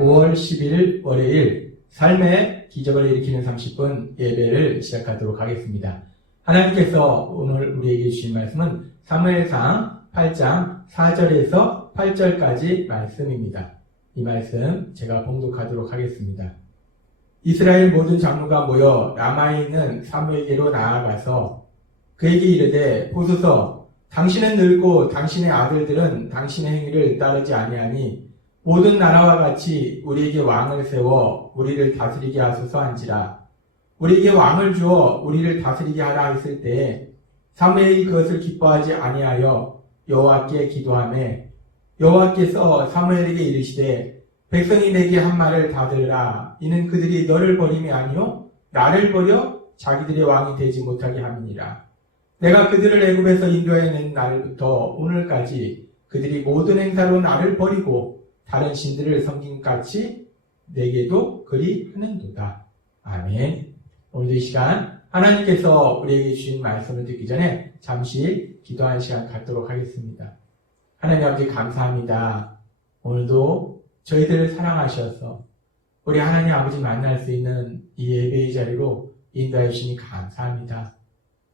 5월 10일 월요일 삶의 기적을 일으키는 30분 예배를 시작하도록 하겠습니다. 하나님께서 오늘 우리에게 주신 말씀은 사무엘상 8장 4절에서 8절까지 말씀입니다. 이 말씀 제가 봉독하도록 하겠습니다. 이스라엘 모든 장로가 모여 라마에 있는 사무엘에게로 나아가서 그에게 이르되 보소서 당신은 늙고 당신의 아들들은 당신의 행위를 따르지 아니하니 모든 나라와 같이 우리에게 왕을 세워 우리를 다스리게 하소서 한지라. 우리에게 왕을 주어 우리를 다스리게 하라 했을 때에 사무엘이 그것을 기뻐하지 아니하여 여호와께 기도하매 여호와께서 사무엘에게 이르시되 백성이 내게 한 말을 다 들으라. 이는 그들이 너를 버림이 아니요 나를 버려 자기들의 왕이 되지 못하게 함이니라. 내가 그들을 애굽에서 인도해낸 날부터 오늘까지 그들이 모든 행사로 나를 버리고 다른 신들을 섬김같이 내게도 그리 하는도다. 아멘. 오늘도 이 시간 하나님께서 우리에게 주신 말씀을 듣기 전에 잠시 기도하는 시간 갖도록 하겠습니다. 하나님 아버지 감사합니다. 오늘도 저희들을 사랑하셔서 우리 하나님 아버지 만날 수 있는 이 예배의 자리로 인도해 주시니 감사합니다.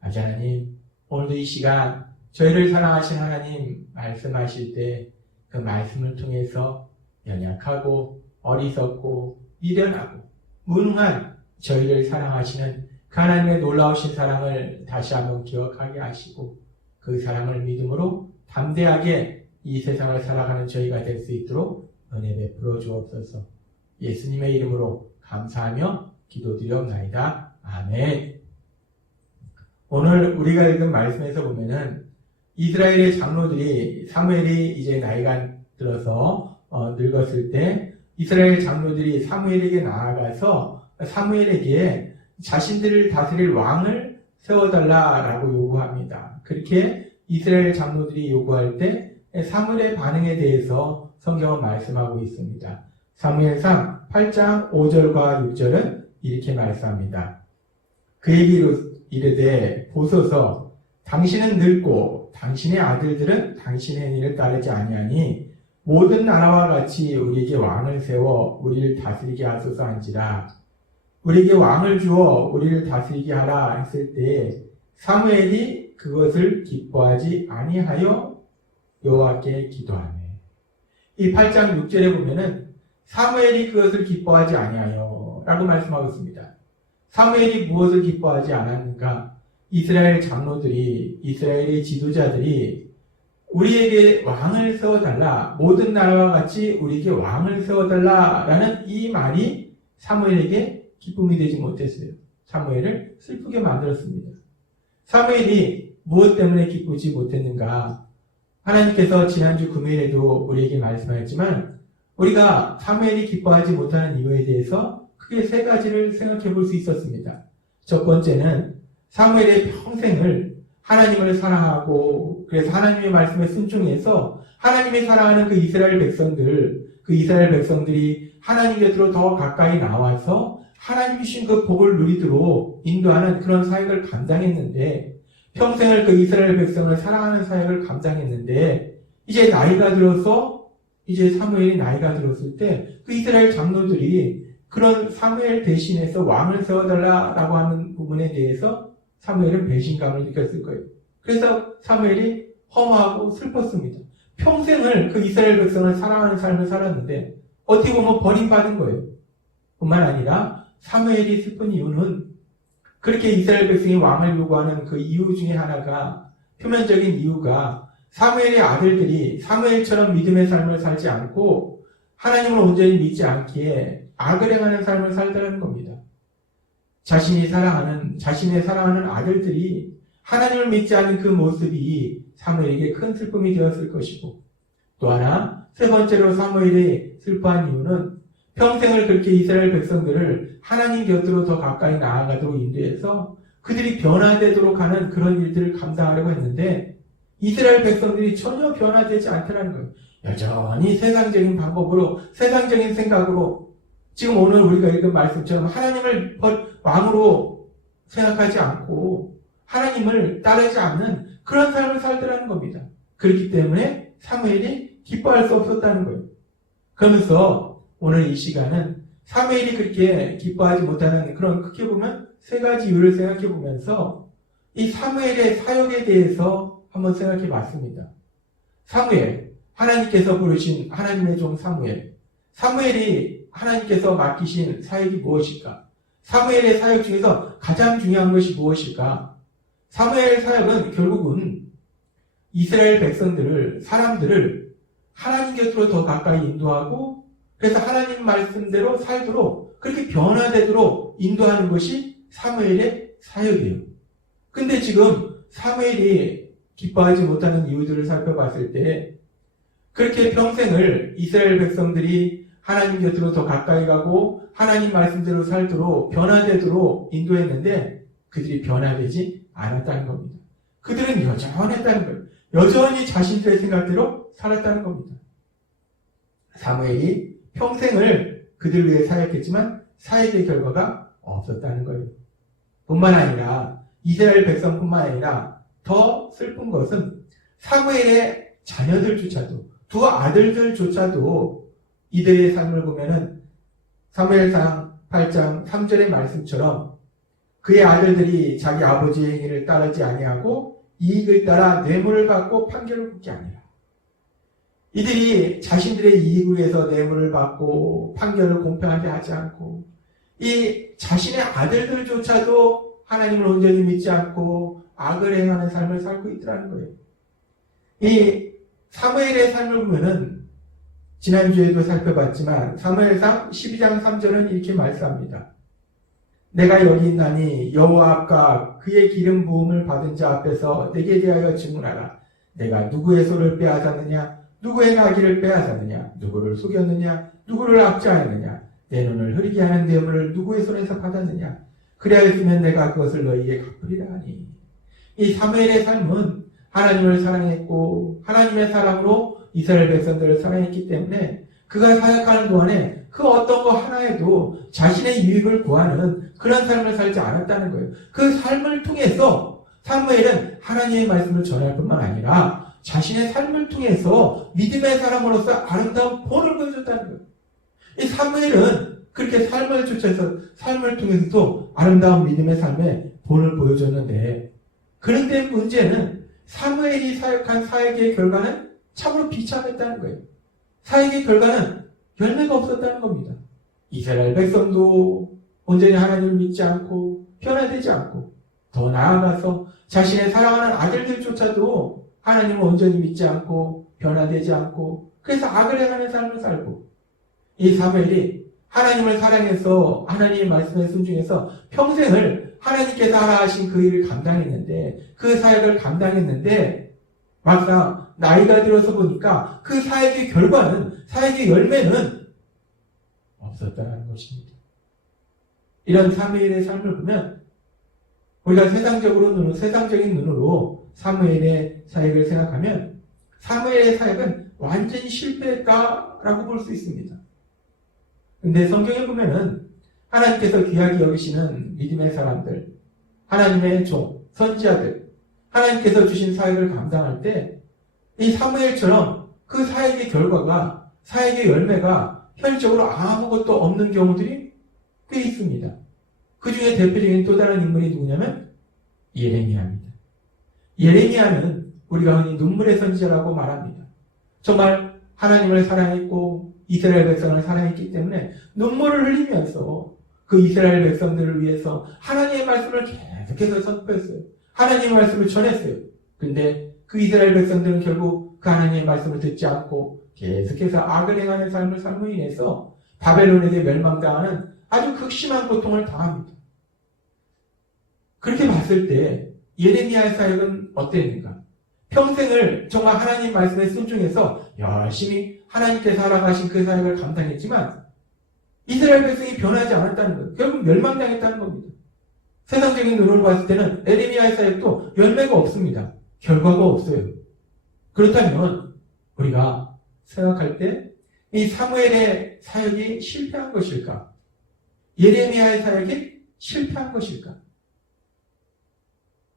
아버지 하나님, 오늘도 이 시간 저희를 사랑하신 하나님 말씀하실 때 그 말씀을 통해서 연약하고 어리석고 미련하고 무능한 저희를 사랑하시는 그 하나님의 놀라우신 사랑을 다시 한번 기억하게 하시고 그 사랑을 믿음으로 담대하게 이 세상을 살아가는 저희가 될 수 있도록 은혜 베풀어 주옵소서. 예수님의 이름으로 감사하며 기도드리옵나이다. 아멘. 오늘 우리가 읽은 말씀에서 보면은 이스라엘의 장로들이 사무엘이 이제 나이가 들어서 늙었을 때 이스라엘 장로들이 사무엘에게 나아가서 사무엘에게 자신들을 다스릴 왕을 세워달라라고 요구합니다. 그렇게 이스라엘 장로들이 요구할 때 사무엘의 반응에 대해서 성경은 말씀하고 있습니다. 사무엘상 8장 5절과 6절은 이렇게 말씀합니다. 그에게 이르되 보소서 당신은 늙고 당신의 아들들은 당신의 행위를 따르지 아니하니 모든 나라와 같이 우리에게 왕을 세워 우리를 다스리게 하소서 한지라. 우리에게 왕을 주어 우리를 다스리게 하라 했을 때에 사무엘이 그것을 기뻐하지 아니하여 여호와께 기도하네. 이 8장 6절에 보면은 사무엘이 그것을 기뻐하지 아니하여 라고 말씀하고 있습니다. 사무엘이 무엇을 기뻐하지 않았는가? 이스라엘 장로들이, 이스라엘의 지도자들이 우리에게 왕을 세워달라, 모든 나라와 같이 우리에게 왕을 세워달라라는 이 말이 사무엘에게 기쁨이 되지 못했어요. 사무엘을 슬프게 만들었습니다. 사무엘이 무엇 때문에 기쁘지 못했는가? 하나님께서 지난주 금요일에도 우리에게 말씀하셨지만 우리가 사무엘이 기뻐하지 못하는 이유에 대해서 크게 세 가지를 생각해 볼 수 있었습니다. 첫 번째는 사무엘의 평생을 하나님을 사랑하고 그래서 하나님의 말씀에 순종해서 하나님이 사랑하는 그 이스라엘 백성들이 하나님 곁으로 더 가까이 나와서 하나님이 주신 그 복을 누리도록 인도하는 그런 사역을 감당했는데 평생을 그 이스라엘 백성을 사랑하는 사역을 감당했는데 이제 나이가 들어서 이제 사무엘이 나이가 들었을 때 그 이스라엘 장로들이 그런 사무엘 대신해서 왕을 세워달라라고 하는 부분에 대해서 사무엘은 배신감을 느꼈을 거예요. 그래서 사무엘이 허무하고 슬펐습니다. 평생을 그 이스라엘 백성을 사랑하는 삶을 살았는데 어떻게 보면 버림받은 거예요. 뿐만 아니라 사무엘이 슬픈 이유는 그렇게 이스라엘 백성이 왕을 요구하는 그 이유 중에 하나가 표면적인 이유가 사무엘의 아들들이 사무엘처럼 믿음의 삶을 살지 않고 하나님을 온전히 믿지 않기에 악을 행하는 삶을 살더라는 겁니다. 자신의 사랑하는 아들들이 하나님을 믿지 않는 그 모습이 사무엘에게 큰 슬픔이 되었을 것이고 또 하나 세 번째로 사무엘이 슬퍼한 이유는 평생을 그렇게 이스라엘 백성들을 하나님 곁으로 더 가까이 나아가도록 인도해서 그들이 변화되도록 하는 그런 일들을 감당하려고 했는데 이스라엘 백성들이 전혀 변화되지 않더라는 거예요. 여전히 세상적인 방법으로 세상적인 생각으로 지금 오늘 우리가 읽은 말씀처럼 하나님을 왕으로 생각하지 않고 하나님을 따르지 않는 그런 삶을 살더라는 겁니다. 그렇기 때문에 사무엘이 기뻐할 수 없었다는 거예요. 그러면서 오늘 이 시간은 사무엘이 그렇게 기뻐하지 못하는 그런 크게 보면 세 가지 이유를 생각해 보면서 이 사무엘의 사역에 대해서 한번 생각해 봤습니다. 사무엘, 하나님께서 부르신 하나님의 종 사무엘. 사무엘이 하나님께서 맡기신 사역이 무엇일까? 사무엘의 사역 중에서 가장 중요한 것이 무엇일까? 사무엘의 사역은 결국은 이스라엘 백성들을, 사람들을 하나님 곁으로 더 가까이 인도하고 그래서 하나님 말씀대로 살도록 그렇게 변화되도록 인도하는 것이 사무엘의 사역이에요. 근데 지금 사무엘이 기뻐하지 못하는 이유들을 살펴봤을 때 그렇게 평생을 이스라엘 백성들이 하나님 곁으로 더 가까이 가고 하나님 말씀대로 살도록 변화되도록 인도했는데 그들이 변화되지 않았다는 겁니다. 그들은 여전했다는 거예요. 여전히 자신들의 생각대로 살았다는 겁니다. 사무엘이 평생을 그들 위해 사역했지만 사역의 결과가 없었다는 거예요. 뿐만 아니라 이스라엘 백성뿐만 아니라 더 슬픈 것은 사무엘의 자녀들조차도 두 아들들조차도 이들의 삶을 보면은 사무엘상 8장 3절의 말씀처럼 그의 아들들이 자기 아버지의 행위를 따르지 아니하고 이익을 따라 뇌물을 받고 판결을 굽게 아니라 이들이 자신들의 이익을 위해서 뇌물을 받고 판결을 공평하게 하지 않고 이 자신의 아들들조차도 하나님을 온전히 믿지 않고 악을 행하는 삶을 살고 있더라는 거예요. 이 사무엘의 삶을 보면은 지난주에도 살펴봤지만 사무엘상 12장 3절은 이렇게 말씀합니다. 내가 여기 있나니 여호와 앞과 그의 기름 부음을 받은 자 앞에서 내게 대하여 질문하라. 내가 누구의 소를 빼앗았느냐? 누구의 나귀를 빼앗았느냐? 누구를 속였느냐? 누구를 압제하였느냐? 내 눈을 흐리게 하는 뇌물을 누구의 손에서 받았느냐? 그리하였으면 내가 그것을 너희에게 갚으리라 하니. 이 사무엘의 삶은 하나님을 사랑했고 하나님의 사랑으로 이스라엘 백성들을 사랑했기 때문에 그가 사역하는 동안에 그 어떤 거 하나에도 자신의 유익을 구하는 그런 삶을 살지 않았다는 거예요. 그 삶을 통해서 사무엘은 하나님의 말씀을 전할 뿐만 아니라 자신의 삶을 통해서 믿음의 사람으로서 아름다운 본을 보여줬다는 거예요. 이 사무엘은 그렇게 삶을 통해서도 아름다운 믿음의 삶의 본을 보여줬는데 그런데 문제는 사무엘이 사역한 사역의 결과는 참으로 비참했다는 거예요. 사역의 결과는 열매가 없었다는 겁니다. 이스라엘 백성도 온전히 하나님을 믿지 않고 변화되지 않고 더 나아가서 자신의 사랑하는 아들들조차도 하나님을 온전히 믿지 않고 변화되지 않고 그래서 악을 행하는 삶을 살고 이 사무엘이 하나님을 사랑해서 하나님의 말씀에 순종해서 평생을 하나님께서 하라 하신 그 일을 감당했는데 그 사역을 감당했는데 막상 나이가 들어서 보니까 그 사역의 결과는 사역의 열매는 없었다는 것입니다. 이런 사무엘의 삶을 보면 우리가 세상적인 눈으로 사무엘의 사역을 생각하면 사무엘의 사역은 완전히 실패했다라고 볼 수 있습니다. 근데 성경에 보면은 하나님께서 귀하게 여기시는 믿음의 사람들, 하나님의 종, 선지자들, 하나님께서 주신 사역을 감당할 때 이 사무엘처럼 그 사역의 결과가, 사역의 열매가 현실적으로 아무것도 없는 경우들이 꽤 있습니다. 그 중에 대표적인 또 다른 인물이 누구냐면 예레미야입니다. 예레미야는 우리가 흔히 눈물의 선지자라고 말합니다. 정말 하나님을 사랑했고 이스라엘 백성을 사랑했기 때문에 눈물을 흘리면서 그 이스라엘 백성들을 위해서 하나님의 말씀을 계속해서 선포했어요. 하나님의 말씀을 전했어요. 근데 그 이스라엘 백성들은 결국 그 하나님의 말씀을 듣지 않고 계속해서 악을 행하는 삶을 삶으로 인해서 바벨론에게 멸망당하는 아주 극심한 고통을 당합니다. 그렇게 봤을 때 예레미야의 사역은 어땠는가? 평생을 정말 하나님 말씀에 순종해서 열심히 하나님께서 하라하신 그 사역을 감당했지만 이스라엘 백성이 변하지 않았다는 거예요. 결국 멸망당했다는 겁니다. 세상적인 눈으로 봤을 때는 예레미야의 사역도 열매가 없습니다. 결과가 없어요. 그렇다면 우리가 생각할 때 이 사무엘의 사역이 실패한 것일까? 예레미야의 사역이 실패한 것일까?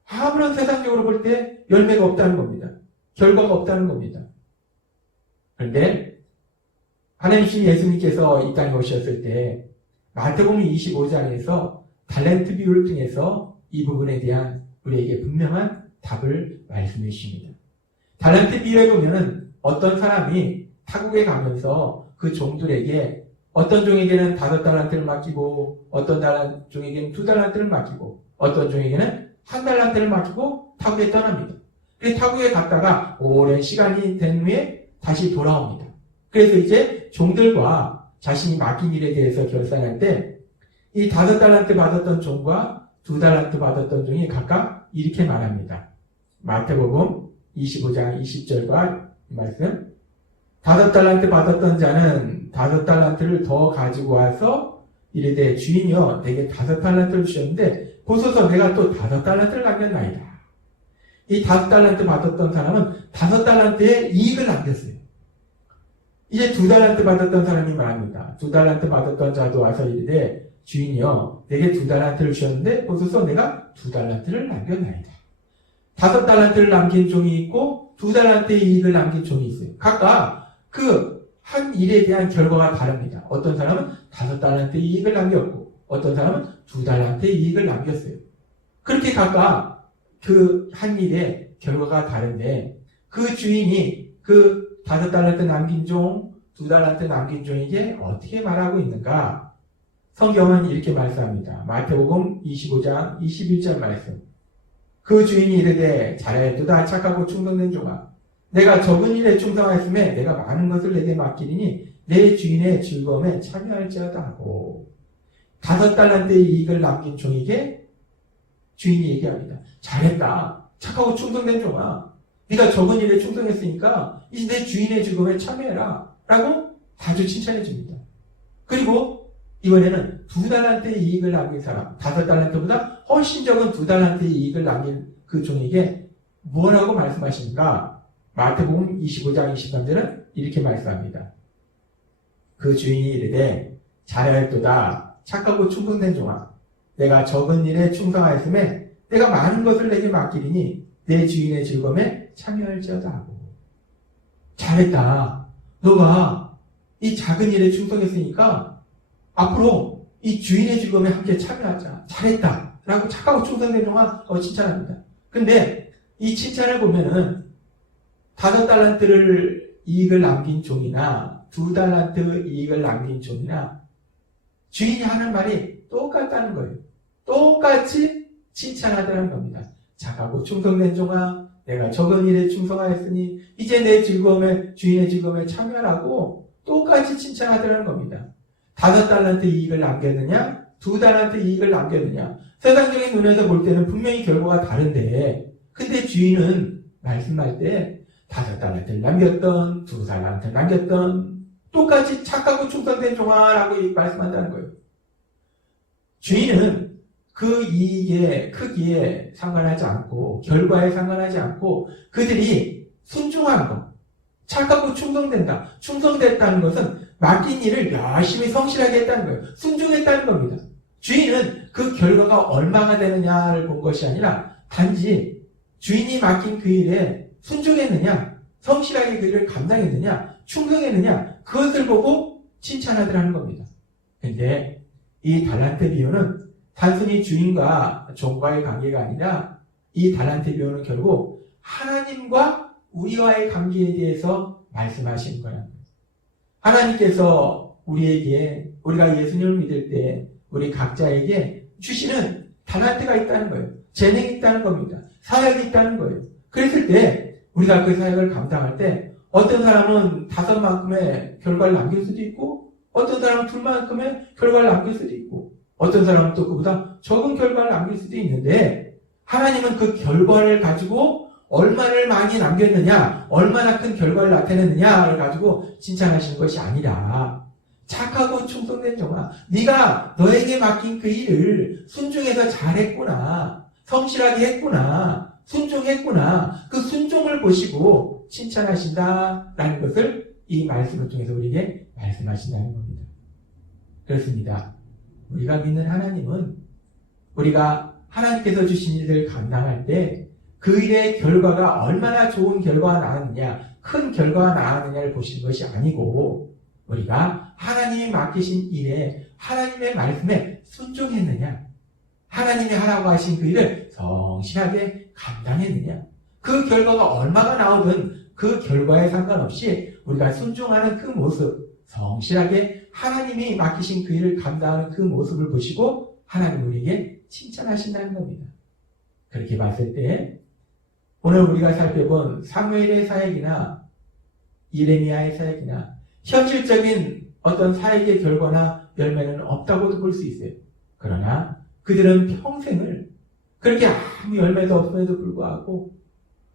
아무런 세상적으로 볼 때 열매가 없다는 겁니다. 결과가 없다는 겁니다. 그런데 하나님신 예수님께서 이 땅에 오셨을 때 마태복음 25장에서 달란트 비유를 통해서 이 부분에 대한 우리에게 분명한 답을 말씀해 주십니다. 달란트 비유에 보면은 어떤 사람이 타국에 가면서 그 종들에게 어떤 종에게는 5달란트를 맡기고 어떤 종에게는 2달란트를 맡기고 어떤 종에게는 1달란트를 맡기고 타국에 떠납니다. 그래서 타국에 갔다가 오랜 시간이 된 후에 다시 돌아옵니다. 그래서 이제 종들과 자신이 맡긴 일에 대해서 결산할 때 이 5달란트 받았던 종과 2달란트 받았던 종이 각각 이렇게 말합니다. 마태복음 25장 20절과 말씀. 5달란트 받았던 자는 5달란트를 더 가지고 와서 이르되 주인이여 내게 5달란트를 주셨는데 보소서 내가 또 5달란트를 남겼나이다. 이 5달란트 받았던 사람은 5달란트의 이익을 남겼어요. 이제 2달란트 받았던 사람이 말합니다. 2달란트 받았던 자도 와서 이르되 주인이여 내게 2달란트를 주셨는데 보소서 내가 2달란트를 남겼나이다. 5달란트를 남긴 종이 있고 2달란트의 이익을 남긴 종이 있어요. 각각 그 한 일에 대한 결과가 다릅니다. 어떤 사람은 5달란트의 이익을 남겼고 어떤 사람은 2달란트의 이익을 남겼어요. 그렇게 각각 그 한 일의 결과가 다른데 그 주인이 그 5달란트 남긴 종, 2달란트 남긴 종에게 어떻게 말하고 있는가? 성경은 이렇게 말씀합니다. 마태복음 25장 21절 말씀. 그 주인이 이르되 잘하였도다 착하고 충성된 종아 내가 적은 일에 충성하였음에 내가 많은 것을 내게 맡기리니 내 주인의 즐거움에 참여할지어다 하고 5달란트의 이익을 남긴 종에게 주인이 얘기합니다. 잘했다 착하고 충성된 종아 네가 적은 일에 충성했으니까 이제 내 주인의 즐거움에 참여해라 라고 아주 칭찬해 줍니다. 그리고 이번에는 2달란트의 이익을 남긴 사람 5달란트보다 훨씬 적은 2달란트의 이익을 남긴 그 종에게 뭐라고 말씀하십니까? 마태복음 25장 23절은 이렇게 말씀합니다. 그 주인이 이르되 잘하였도다 착하고 충성된 종아 내가 적은 일에 충성하였음에 내가 많은 것을 내게 맡기리니 내 주인의 즐거움에 참여할지어다 하고 잘했다. 너가 이 작은 일에 충성했으니까 앞으로 이 주인의 즐거움에 함께 참여하자. 잘했다. 라고 착하고 충성된 종아 칭찬합니다. 근데 이 칭찬을 보면은 5달란트를 이익을 남긴 종이나 2달란트 이익을 남긴 종이나 주인이 하는 말이 똑같다는 거예요. 똑같이 칭찬하더라는 겁니다. 착하고 충성된 종아 내가 적은 일에 충성하였으니 이제 내 즐거움에 주인의 즐거움에 참여하라고 똑같이 칭찬하더라는 겁니다. 5달란트 이익을 남겼느냐 2달란트 이익을 남겼느냐 세상적인 눈에서 볼 때는 분명히 결과가 다른데 근데 주인은 말씀할 때 5달란트를 남겼던 2달란트를 남겼던 똑같이 착하고 충성된 종아라고 말씀한다는 거예요. 주인은 그 이익의 크기에 상관하지 않고 결과에 상관하지 않고 그들이 순종한 것 착하고 충성됐다는 것은 맡긴 일을 열심히 성실하게 했다는 거예요. 순종했다는 겁니다. 주인은 그 결과가 얼마가 되느냐를 본 것이 아니라 단지 주인이 맡긴 그 일에 순종했느냐, 성실하게 그 일을 감당했느냐, 충성했느냐, 그것을 보고 칭찬하더라는 겁니다. 그런데 이 달란트 비유는 단순히 주인과 종과의 관계가 아니라 이 달란트 비유는 결국 하나님과 우리와의 관계에 대해서 말씀하시는 거예요. 하나님께서 우리에게 우리가 예수님을 믿을 때 우리 각자에게 주시는 달란트가 있다는 거예요. 재능이 있다는 겁니다. 사역이 있다는 거예요. 그랬을 때 우리가 그 사역을 감당할 때 어떤 사람은 5만큼의 결과를 남길 수도 있고 어떤 사람은 2만큼의 결과를 남길 수도 있고 어떤 사람은 또 그보다 적은 결과를 남길 수도 있는데 하나님은 그 결과를 가지고 얼마를 많이 남겼느냐 얼마나 큰 결과를 나타냈느냐를 가지고 칭찬하시는 것이 아니라 착하고 충성된 종아 네가 너에게 맡긴 그 일을 순종해서 잘했구나 성실하게 했구나 순종했구나 그 순종을 보시고 칭찬하신다라는 것을 이 말씀을 통해서 우리에게 말씀하신다는 겁니다. 그렇습니다. 우리가 믿는 하나님은 우리가 하나님께서 주신 일을 감당할 때 그 일의 결과가 얼마나 좋은 결과가 나왔느냐 큰 결과가 나왔느냐를 보시는 것이 아니고 우리가 하나님이 맡기신 일에 하나님의 말씀에 순종했느냐? 하나님이 하라고 하신 그 일을 성실하게 감당했느냐? 그 결과가 얼마가 나오든 그 결과에 상관없이 우리가 순종하는 그 모습, 성실하게 하나님이 맡기신 그 일을 감당하는 그 모습을 보시고 하나님 우리에게 칭찬하신다는 겁니다. 그렇게 봤을 때 오늘 우리가 살펴본 사무엘의 사역이나 예레미야의 사역이나 현실적인 어떤 사역의 결과나 열매는 없다고도 볼 수 있어요. 그러나 그들은 평생을 그렇게 아무 열매도 없음에도 불구하고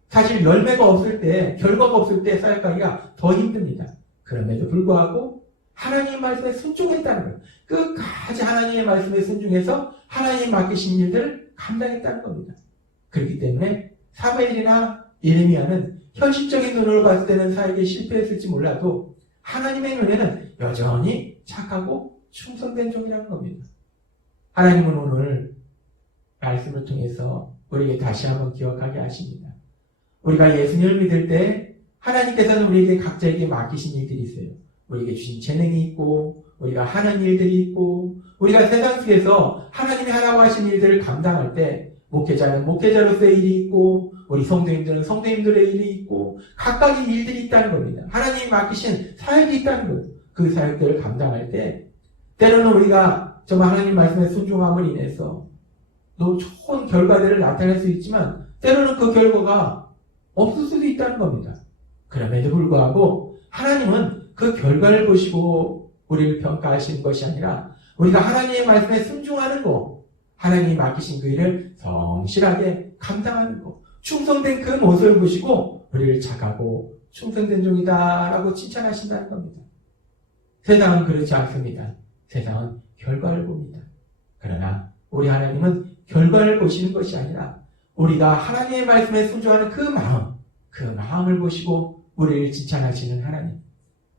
사실 열매가 없을 때, 결과가 없을 때 사역하기가 더 힘듭니다. 그럼에도 불구하고 하나님의 말씀에 순종했다는 거예요. 끝까지 하나님의 말씀에 순종해서 하나님이 맡기신 일들을 감당했다는 겁니다. 그렇기 때문에 사무엘이나 예레미야는 현실적인 눈으로 봤을 때는 사역에 실패했을지 몰라도 하나님의 눈에는 여전히 착하고 충성된 종이라는 겁니다. 하나님은 오늘 말씀을 통해서 우리에게 다시 한번 기억하게 하십니다. 우리가 예수님을 믿을 때 하나님께서는 우리에게 각자에게 맡기신 일들이 있어요. 우리에게 주신 재능이 있고 우리가 하는 일들이 있고 우리가 세상 속에서 하나님이 하라고 하신 일들을 감당할 때 목회자는 목회자로서의 일이 있고 우리 성도님들은 성도님들의 일이 있고 각각의 일들이 있다는 겁니다. 하나님이 맡기신 사역이 있다는 거예요. 그 사역들을 감당할 때 때로는 우리가 정말 하나님 말씀에 순종함을 인해서 또 좋은 결과들을 나타낼 수 있지만 때로는 그 결과가 없을 수도 있다는 겁니다. 그럼에도 불구하고 하나님은 그 결과를 보시고 우리를 평가하시는 것이 아니라 우리가 하나님의 말씀에 순종하는 것, 하나님이 맡기신 그 일을 성실하게 감당하는 것, 충성된 그 모습을 보시고 우리를 착하고 충성된 종이다라고 칭찬하신다는 겁니다. 세상은 그렇지 않습니다. 세상은 결과를 봅니다. 그러나 우리 하나님은 결과를 보시는 것이 아니라 우리가 하나님의 말씀에 순종하는 그 마음을 보시고 우리를 칭찬하시는 하나님.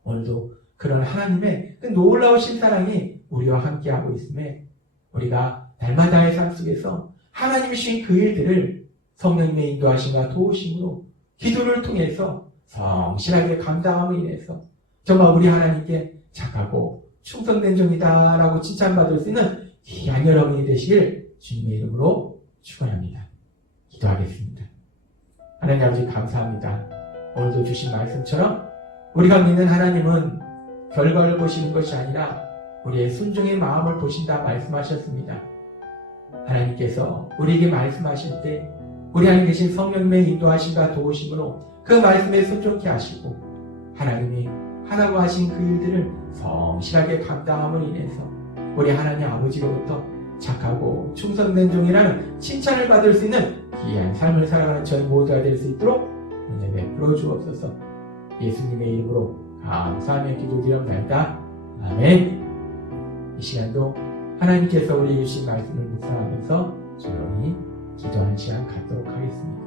오늘도 그런 하나님의 그 놀라우신 사랑이 우리와 함께하고 있음에 우리가 날마다의 삶 속에서 하나님이 주신 그 일들을 성령님의 인도하심과 도우심으로 기도를 통해서 성실하게 감당함으로 인해서 정말 우리 하나님께 착하고 충성된 종이다라고 칭찬받을 수 있는 귀한 여러분이 되시길 주님의 이름으로 축원합니다. 기도하겠습니다. 하나님 아버지 감사합니다. 오늘도 주신 말씀처럼 우리가 믿는 하나님은 결과를 보시는 것이 아니라 우리의 순종의 마음을 보신다 말씀하셨습니다. 하나님께서 우리에게 말씀하실 때 우리 안에 계신 성령님의 인도하심과 도우심으로 그 말씀에 순종케 하시고 하나님이 하라고 하신 그 일들을 성실하게 감당함으로 인해서 우리 하나님 아버지로부터 착하고 충성된 종이라는 칭찬을 받을 수 있는 귀한 삶을 살아가는 저희 모두가 될 수 있도록 은혜 베풀어 주옵소서. 예수님의 이름으로 감사하며 기도드립니다. 아멘. 이 시간도 하나님께서 우리에게 주신 말씀을 묵상하면서 조용히 기도하는 시간 갖도록 하겠습니다.